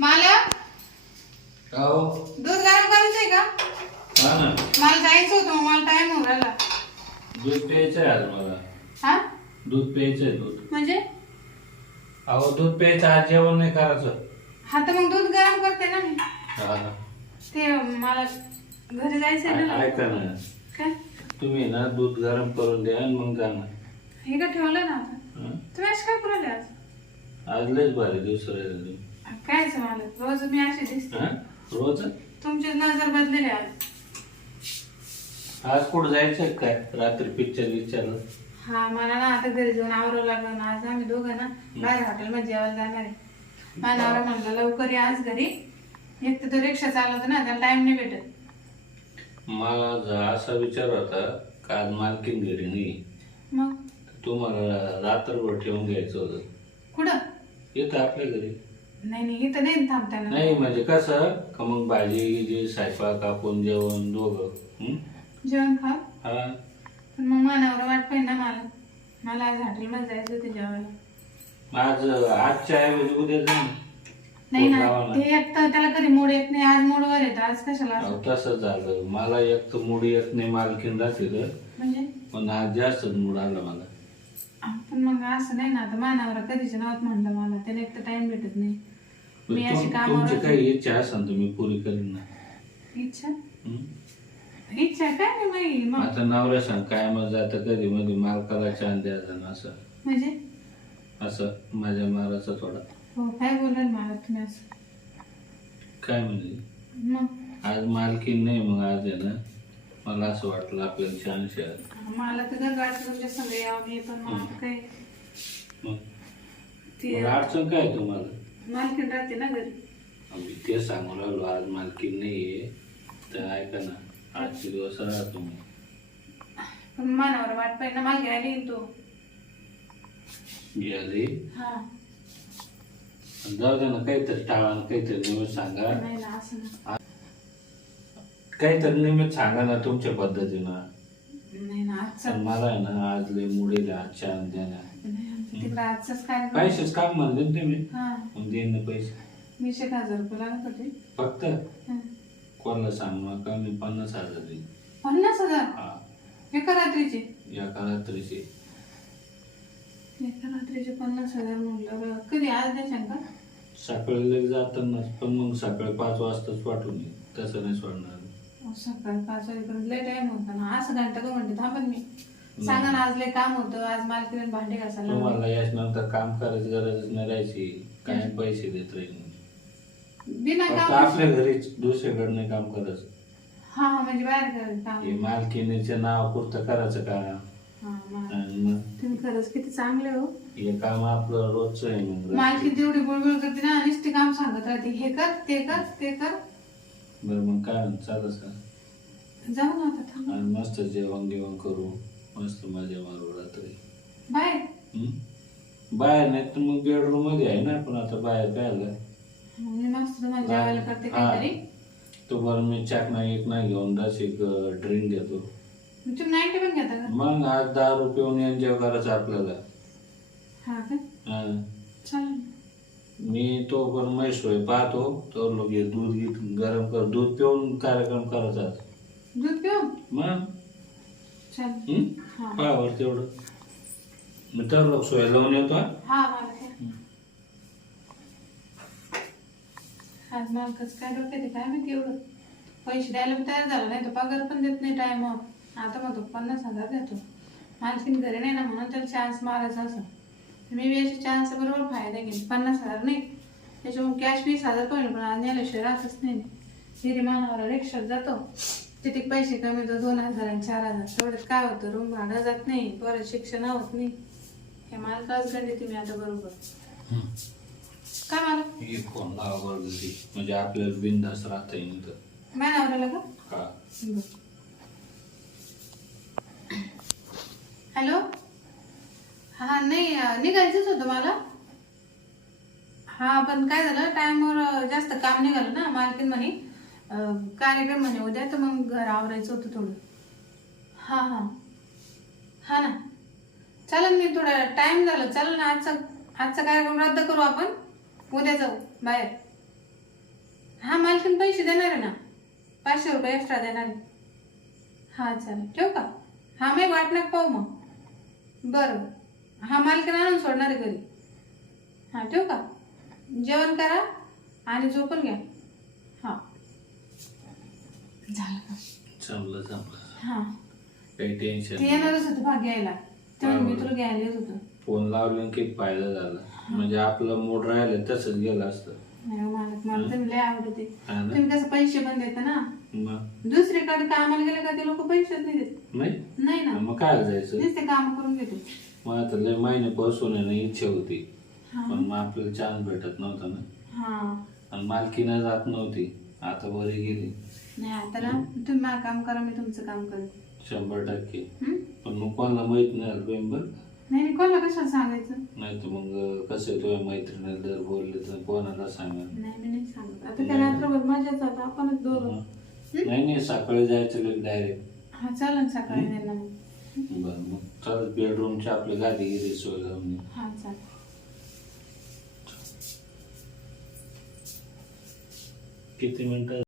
मालक? हो दूध गरम करायचंय का? हा ना. मला जायचं होतं मला टाइम हो राहिला. दूध प्यायचं आहे आज मला. हा? दूध प्यायचं आहे दूध. म्हणजे? अहो दूध प्यायचं आज जेवण नाही करायचं. हा तर मग दूध गरम करते ना मी. हा ना. ते मला घरी जायचंय ना. ऐ- ऐका ना. काय? तुम्ही ना दूध गरम करून द्या आणि मग जा ना. हे का ठेवलं ना आता? हं? तुम्ही अशी काय करू राहिले आज? आज लयच भारी दिवस राहिले तुम्ही. कायच मला रोज मी अशी दिसते. हा? रोज? तुमची नजर बदलेली आज. आज कुठं जायचं काय? रात्री पिक्चर विचारलं हा मला ना आता घरी जाऊन आवरावं लागलं ना. आज आम्ही दोघं ना बाहेर हॉटेलमध्ये जेवायला जाणार आहे. माझ्या नवरा म्हणलं लवकर ये आज घरी. एक तर तो रिक्षा चालवतो ना त्याला टाइम नाही भेटत. मला जा- असा विचार होता का आज मालकीन घरी नाही. मग? तुम्हाला रात्रभर ठेवून घ्यायचं होतं. कुठं? येतं आपल्या घरी. नाही नाही इथं नाही थांबता ना नाही म्हणजे कसं का मग भाजी जे स्वयंपाक आपण जेवण दोघं हं? जेवण खा हा. पण मग मनावर वाट पाहिजे ना मला. मला आज हॉटेलमध्ये जायचं होतं जेवायला. आज आजच्या ऐवजी उद्या जाईन नाही पोट ना. ते एक तर त्याला कधी मूड येत नाही आज मूडवर येतं आज कशाला असं? अहो, तसं झालं. मला एक तर मूड येत नाही मालकीन राहते तर. म्हणजे? पण आज जास्त मूड आला मला. पण मग असं नाही ना आता मानावर कधीच नव्हत म्हणलं मला. त्याला एक तर टाइम भेटत नाही. मी अशी तुम- कामावर तुमची असते. काही इच्छा असेल मी पुरी करीन ना? इच्छा? हं? इच्छा काय नाही मग आता नवऱ्या सांग काय मग जातं कधी मध्ये मालकाला छान द्यायचा ना असं. म्हणजे? असं माझ्या माराचा थोडा. हो काय बोलाल मला तुम्ही असं? काय म्हणजे मग? आज मालकीन नाही मग आज आहे ना? मला असं वाटलं आपल्याला छान शहर. मला तर घर वाटतं तुमच्या संग यावं मी पण मग आता काय? मग? ते मग अडचण काय तुम्हाला? मालकीन राहते ना घरी. आम्ही ते सांगून राहिलो आज मालकीन नाहीये. तर ऐका ना आजचे दिवस राहतो मी पण मानावर वाट पाहिजे ना मला घ्यायला येईल तो. गेले? हा. जाऊ दे ना काहीतरी टाळा ना काहीतरी निमित्त सांगा. नाही ना असं ना काहीतरी निमित्त सांगा ना तुमच्या पद्धतीनं. नाही ना मला आहे ना आज लय मुडेल आज छान द्या ना नाही. तिकडे आजचाच कार्यक्रम पैसेच काम म्हणले ना तुम्ही. हा. मग देईन ना पैसे. वीस एक हजार रुपये लागत होते फक्त? हं. कोणाला सांगू नका मी पन्नास हजार देईन? पन्नास हजार? हा. एका रात्रीचे? एका रात्रीचे. एका रात्रीचे पन्नास हजार म्हणलं कधी? आज द्यायच्या का? सकाळी लग जाताना पण मग सकाळी पाच वाजताच पाठवून ये तसं नाही सोडणार. अहो, सकाळी पाच वाजेपर्यंत लय टाइम होता ना. असं घंटा का म्हणते थांबन मी सांगा ना आज लय काम होतं. आज मालकीने भांडे घासायला तुम्हाला लावले. याच नंतर काम करायची गरज नाही राहायची. काय पैसे देत राहील बिना फक्त काम आपल्या घरीच दुसरीकडे काम करायचं. हा हा म्हणजे बाहेर करायचं काम. हे मालकीनीचे नाव पुरतं करायचं का? हा मा- आणि मग? तुम्ही खरंच किती चांगले हो. हे काम आपलं रोजचं आहे मग मालकी तेवढी गुळगुळ करते ना नुसते काम सांगत राहते. हे कर ते कर ते कर. बरं मग काय? चालच का जाऊ ना आता थांब. आणि मस्त जेवण जेवण करू. मस्त मजा मारू रात्री. बाय हं? बाहेर नाही तर मग बेडरूममध्ये आहे ना आपण आता बाहेर काय आलं मी मस्त तुम्हाला जेवायला करते हा. काहीतरी. तो बरं मी चाक नाही एक नाही घेऊन दस एक ड्रिंक तुम्ही नाईन्टी पण घेता का? मग आज दहा रुपये येऊन एन्जॉय करायचं आपल्याला. हा का? हं. चालेल. मी तो पण म्हैसोय पाहतो तो लोक हे दूध गीत गरम कर. दूध पिऊन कार्यक्रम करायचा. दूध पिऊ मग? पाहावर तेवढं मी तर सोय लावून येतो हा. आज मालकच काय डोक्यात काय माहिती एवढं? पैसे द्यायला तयार झालं नाही तो पगार पण देत नाही टायमावर आता मग तो पन्नास हजार देतो. मालकीन घरी नाही ना म्हणून त्याला चान्स मारायचा असं मी याच्या चान्स बरोबर फायदा घेईन. पन्नास हजार नाही. त्याच्यामुळे कॅश वीस हजार पण पण आज नेल्याशिवाय राहतच नाही. हिरी मानावर रिक्षात जातो. तिथे पैसे कमी तर दोन हजार आणि चार हजार. तेवढ्यात काय होतं? रूम भाडं जात नाही परत शिक्षण होत नाही. हे मालकाच गंडी तुम्ही आता बरोबर. काय मला फोन लावा म्हणजे आपल्याला बिंदास राहता येईल तर. माझ्या नवऱ्याला का? हा हॅलो? हा नाही निघायचंच होतं मला. हा पण काय झालं? टाइमवर जास्त काम निघालं ना मालकीन म्हणे. कार्यक्रम म्हणे उद्या तर मग घर आवरायचं होतं थोडं. हा हा. हा ना. चालेल मी थोडं टाइम झालं चालेल ना आजचा आजचा कार्यक्रम रद्द करू आपण. उद्या जाऊ बाहेर. हा मालकीन पैसे देणार आहे ना. पाचशे रुपये एक्स्ट्रा देणार आहे. हा चालेल. ठेवू का? हा मी वाट नका पाहू मग. बरं. हा मालकीन आणून सोडणार आहे घरी. हा ठेवू का? जेवण करा आणि झोपून घ्या. झालं का हा. काही टेन्शन ते येणारच होतं भाग घ्यायला तेव्हा मी तुला घ्यायला येत होतं. फोन लावले किती फायदा झाला. म्हणजे आपलं मूड राहिलं तसंच गेलं असतं. नाही हो, मला मला तुम्ही लय आवडते हा ना? तुम्ही कसं पैसे पण देता ना? मग? दुसरीकडे कामाला गेले का ते लोक पैसेच नाही देत? नाही? नाही ना. मग काय जायचं? नुसते काम करून घेते. मग आता लय महिने बसून आहे ना इच्छा होती. हा. पण मग आपल्याला चान्स भेटत नव्हता ना. हा. आणि मालकीनं जात नव्हती. आता बरी गेली. नाही आता ना तुम्ही काम करा मी तुमचं काम करेन. शंभर टक्के. हं? पण मग कोणाला माहीत नाही आलं बरं? का? नाही नाही कोणाला कशाला सांगायचं? नाही तर मग कसं तुझ्या मैत्रिणीला जर बोलले तर कोणाला सांगा नाही मी नाही सांगत. आता काय रात्रभर मजाच आता आपणच दोघं. नाही नाही सकाळी जायचं डायरेक्ट हा चालेल सकाळी द्यायला मग बरं मग चालत बेडरूमची आपली गादी गिरी सोय लावून. हा चालेल. किती मिनिटं?